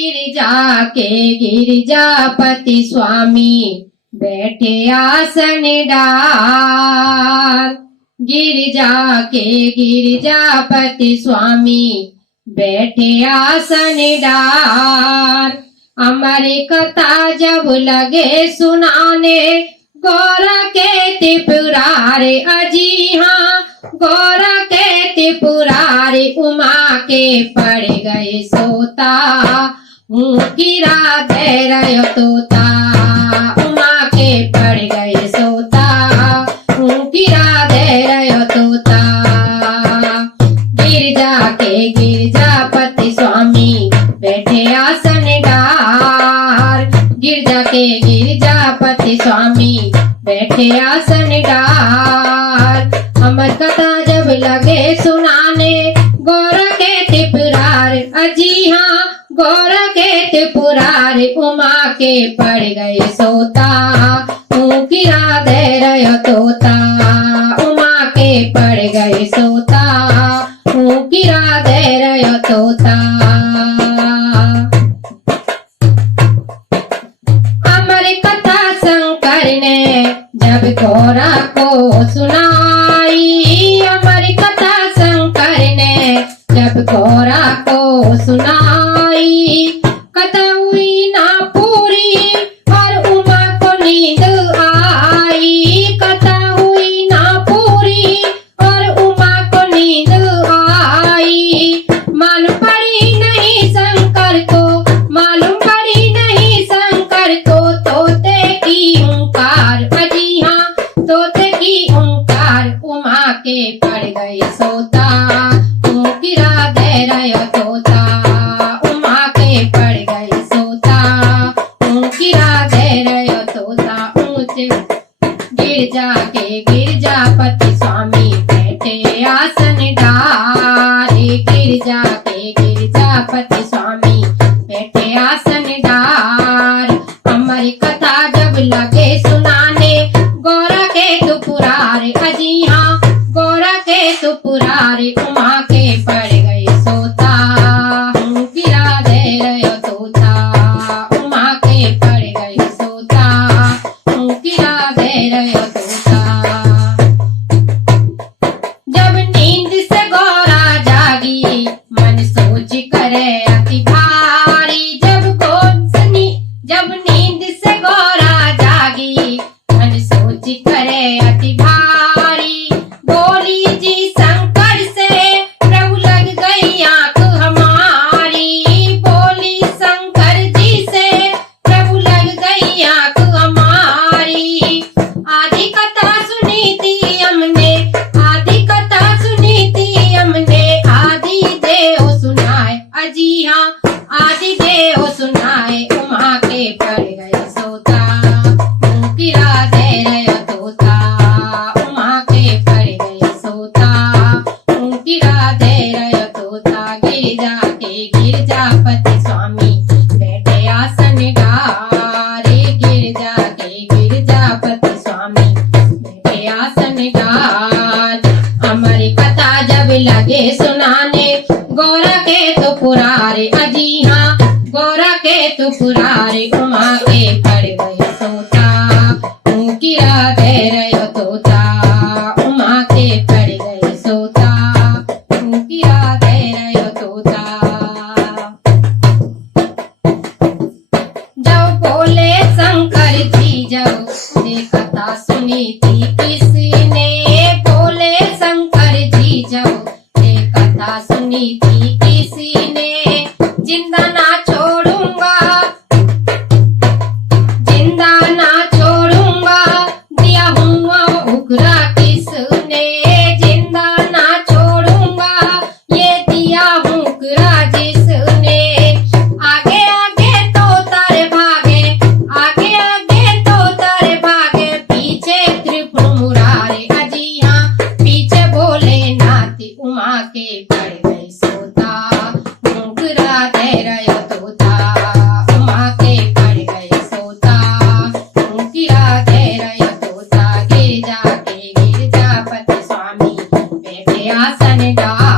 गिरिजा के गिरिजापति स्वामी बैठे आसन डाल। गिरिजा के गिरिजापति स्वामी बैठे आसन डाल। हमारी कथा जब लगे सुनाने गौरा के त्रिपुरारे अजी हाँ गौरा के त्रिपुरारे उमा के पड़ गए सोता हूँ गिरा दे रहे तोता। उमा के पड़ गए सोता हूँ गिरा दे रहे तोता। गिरजा के गिरजापति स्वामी बैठे आसन डार। गिरजा के गिरजापति स्वामी बैठे आसन डार। अमर कथा जब लगे सुनाने गौरा के त्रिपुरार अजी हाँ गौरा के त्रिपुरार उमा के पड़ गए सोता हूँ गिरा दे रहे तोता। उमा के पड़ गए सोता हूँ गिरा दे रहे तोता। अमर कथा शंकर ने जब गौरा को सुनाई। अमर कथा शंकर ने जब गौरा को सुनाई। कथा हुई ना पूरी और उमा को नींद आई। कथा हुई ना पूरी और उमा को नींद आई। मालूम पड़ी नहीं शंकर को मालूम पड़ी नहीं शंकर को तोते की ओंकार अजी हाँ तोते की ओंकार। उमा के पड़ गए सोता हूँ गिरा दे रहे तोता। उमा के पड़ गए सोता हूँ गिरा दे रहे तोता। ऊंचे गिरजा के गिरजापति स्वामी बैठे आसन डारे। गिरजा के गिरजापति स्वामी बैठे आसन डार। हमारी कथा जब लगे सुनाने गौरा के त्रिपुरारे अजी हाँ गौरा के त्रिपुरारे उमा के पड़ गए सोता हूँ गिरा दे रहे तोता। उमा के पड़ गए सोता हूँ गिरा दे रहे तोता। जब नींद से गौरा जागी मन सोच करे अति भारी। जब नींद से गौरा जागी मन सोच करे अति भारी। बोली जी शंकर से प्रभु लग गई आंख हमारी। बोली शंकर जी से प्रभु लग गई आंख हमारी। आधी कथा सुनी थी हमने आधी कथा सुनी थी हमने आधी देव सुनाए अजी हाँ आधी देव सुनाए। उमा के पड़ गए सोता हूँ गिरा दे रहे तोता। उमा के पड़ गए सोता हूँ गिरा दे रहे तोता। गिरजा के गिरजापति स्वामी बैठे आसन डारे। गिरजा के गिरजापति स्वामी बैठे आसन डार। हमारी कथा जब लगे सुनाने गौरा के त्रिपुरारे अजी हाँ गौरा के त्रिपुरारे उमा के पड़ गए सोता हूँ गिरा दे रहे तोता। उमा के पड़ गए सोता हूँ गिरा दे रहे तोता। जब बोले शंकर जी जब ये कथा सुनी थी किसने। बोले शंकर जी जब ये कथा सुनी थी किसने। जिंदा ना छोड़ूंगा जिंदा ना छोड़ूंगा दिया हुआ उगरा किसने। जिंदा ना छोड़ूंगा ये दिया उगरा जिसने। आगे आगे तो तारे भागे आगे आगे तो तारे भागे। पीछे त्रिपुर मुरारे अजी हाँ पीछे भोलेनाथ उमा के पड़ गए सोता हूँ गिरा दे रहे तोता। उमा के पड़ गए सोता हूँ गिरा दे रहे तोता। गिरजा के गिरजापति स्वामी बैठे आसन डार।